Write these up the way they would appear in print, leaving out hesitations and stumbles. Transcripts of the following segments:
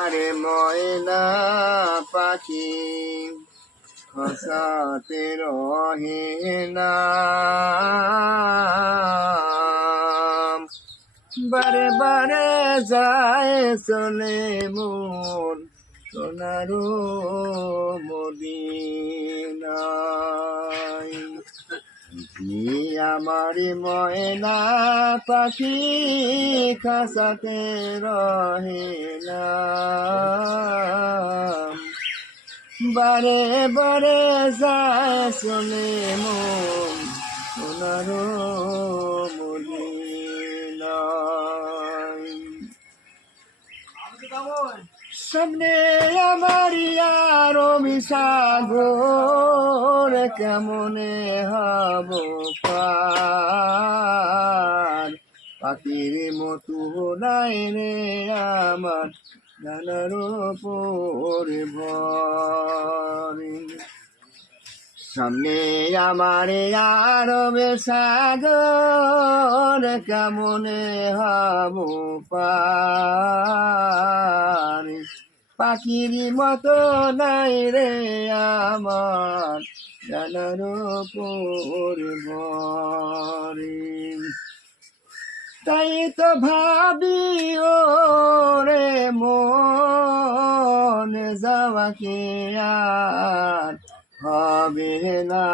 আরে ময়না পাখি খসাতে রহে না, বারে বারে যায় চলে মন সোনারো মদিনায়। আমার ময়না পাখি খাসাতে রহে না, বারে বারে যায় চলে মন সোনারো মদিনায়। সামনে আমার আরো সাগর কেমনে হব পার, পাখির মতো নাই রে আমার জানার উপর ভর। সামনে আমার আরো সাগর কেমনে হব পার, পাখির মতো নাই রে আমার জানার উপর ভর। তাই তো ভাবি ও রে মন যাওয়াকে আর হবে না,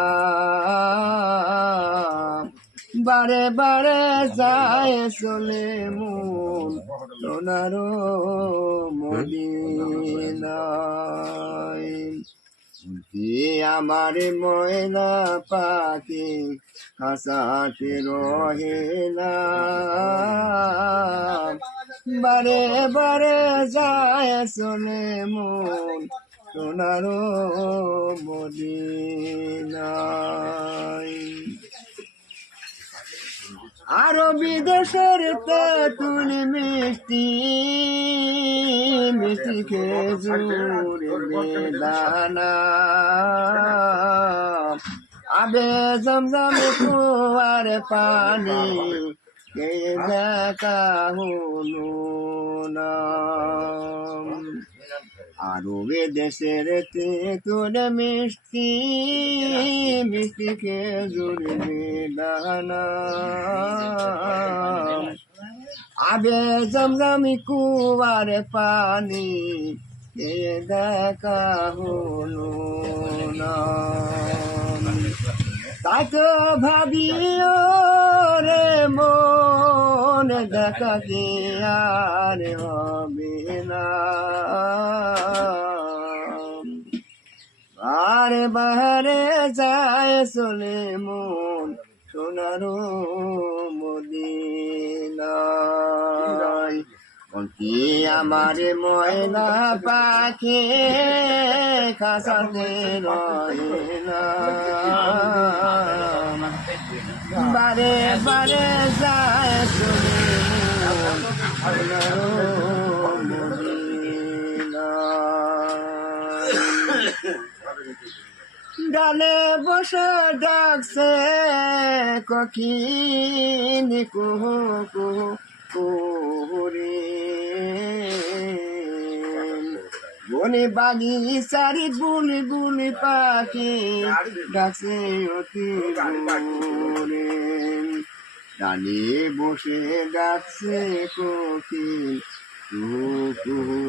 বারে বারে যায় চলে মন সোনারো মদিনায়। আমার ময়না পাখি খাসাতে রহে না, বারে বারে যায় চলে মন সোনারো মদিনায়। আরো বিদেশের তেঁতুল মিষ্টি মিষ্টি খেজুর বেদানা, আবে জমজমে কুয়ার পানি কে দেখা হলো না। আরো দেশের তেঁতুল মিষ্টি মিষ্টি খেজুর বেদানা, আবে জমজমি কুয়ার পানি কে দেখা হলো না। তাই তো ভাবি ও রে মন দেখা কে আর হবে না, বারে বারে যায় চলে মন সোনারো মদিনায়। কি আমার ময়না পাখি খাসাতে রহে না, বারে বারে যায় চলে মন সোনারো মদিনায়। ডালে বসে ডাকছে কখিনি কুহু কুহু কুহুরে, বনে বাগিচারি বুলি বুলি পাখি ডাকছে অতি দূরে, ডালে বসে ডাকছে কোকিল কুহু কুহু।